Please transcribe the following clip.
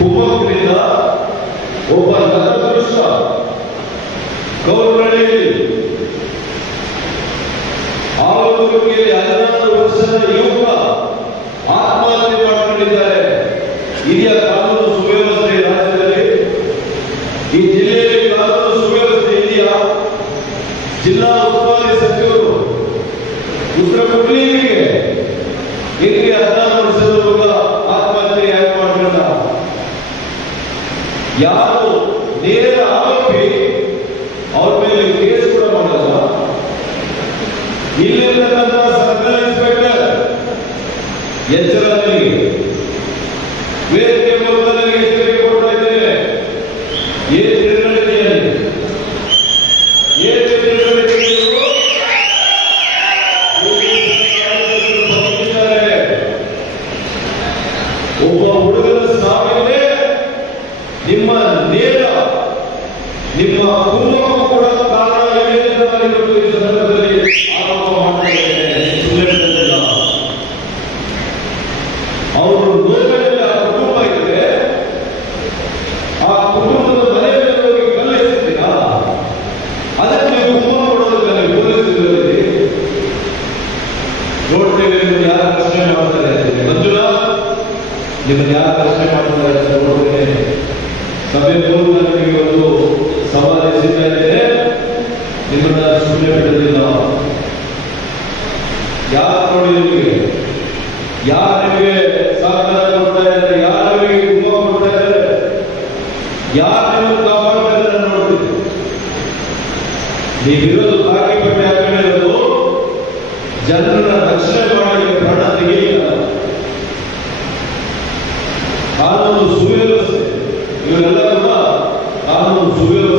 ಕುಮ್ಮಕ್ಕಿನಿಂದ ಒಬ್ಬ ನರಪುರುಷ ಗೌರವಳ್ಳಿಯಲ್ಲಿ ಆಲೂರಿಗೆ 16 ವರ್ಷದ ಯುವಕ ಆತ್ಮಹತ್ಯೆ ಮಾಡಿಕೊಂಡಿದ್ದಾರೆ. ಹಿರಿಯ ಕಾನೂನು ಸುವ್ಯವಸ್ಥೆ ರಾಜ್ಯದಲ್ಲಿ ಈ ಜಿಲ್ಲೆಯಲ್ಲಿ ಕಾನೂನು ಸುವ್ಯವಸ್ಥೆ ಇದೆಯಾ? ಜಿಲ್ಲಾ ಉಸ್ತುವಾರಿ ಸಚಿವರು ಉತ್ತರ ಕೊಡ್ಲಿಕ್ಕೆ ಹೇಗೆ 16 ವರ್ಷದ ಹುಡುಗ ಆತ್ಮಹತ್ಯೆ ಯಾಕೆ ಮಾಡಿಲ್ಲ? ಯಾರು ನೇರ ಆರೋಪಿ ಅವ್ರ ಮೇಲೆ ಕೇಸ್ ಕೂಡ ಮಾಡಲ್ಲ. ಇಲ್ಲಿರ್ತಕ್ಕಂಥ ಸರ್ಕಲ್ ಇನ್ಸ್ಪೆಕ್ಟರ್ ಎಚ್ಚರದಲ್ಲಿ ವೇದಿಕೆ ಮೂಲಕ ಎಚ್ಚರಿಕೆ ಕೊಡ್ತಾ ಇದ್ದೇನೆ. ಏನು ತಿಳುವಳಿಕೆಯಲ್ಲಿ ಒಬ್ಬ ಹುಡುಗನ ಸಾವಿಗೆ ನಿಮ್ಮ ನೇರ ನಿಮ್ಮ ಕುಟುಂಬಕ್ಕೂ ಕೂಡ ಕಾರಣ ಇದೆ ಅಂತ ಈ ಸಂದರ್ಭದಲ್ಲಿ ಆರೋಪ ಮಾಡ್ತಾ ಇದ್ದೇನೆ. ಅವರು ನೋಡಿದಲ್ಲಿ ಆ ಕುಟುಂಬ ಇದ್ರೆ ಆ ಕುಟುಂಬದ ಮನೆ ಮೇಲೆ ಹೋಗಿ ಕಲ್ಲೆಸಿದ್ದೀರಾ? ಅದಕ್ಕೆ ನೀವು ಕುಟುಂಬ ಕೊಡೋದಕ್ಕೆ ಪೊಲೀಸರಲ್ಲಿ ನೋಡ್ತೇವೆ. ನಿಮ್ಮನ್ನು ಯಾರು ಪ್ರಶ್ನೆ ಮಾಡ್ತಾರೆ? ಮಂಜುನಾಥ್, ನಿಮ್ಮನ್ನು ಯಾರು ಪ್ರಶ್ನೆ ಮಾಡ್ತಾರೆ ಅಂತ ನೋಡ್ತೇನೆ. ಸಭೆ ಮೂಲಕ ನಿಮಗೆ ಒಂದು ಸವಾಲು ಎಸೆತಾ ಇದ್ದೇನೆ. ನಿಮ್ಮನ್ನ ಸುಮ್ಮನೆ ಬಿಡೋದಿಲ್ಲ. ಯಾರು ನೋಡಿ ನಿಮಗೆ ಯಾರು ನಿಮಗೆ ಸಹಕಾರ ಕೊಡ್ತಾ ಇದ್ದಾರೆ? ಯಾರು ನಿಮಗೆ ಕುಟುಂಬ ಕೊಡ್ತಾ ಇದ್ದಾರೆ? ಯಾರು ನಿಮ್ಮನ್ನು ಕಾಪಾಡ್ತಾ ಇದ್ದಾರೆ ನೋಡ್ತೀವಿ. ನೀವಿರೋದು ಕಾಕಿ ಬಟ್ಟೆ ಹಾಕೊಂಡಿರೋದು ಜನರನ್ನ ರಕ್ಷಣೆ ಮಾಡಲಿಕ್ಕೆ, ಪ್ರಾಣ ತೆಗೆಯಲಿಲ್ಲ. ಕಾನೂನು ಸುವ್ಯವಸ್ಥೆ ಇವರೆಲ್ಲ ಕಾನೂನು ಸುವ್ಯವಸ್ಥೆ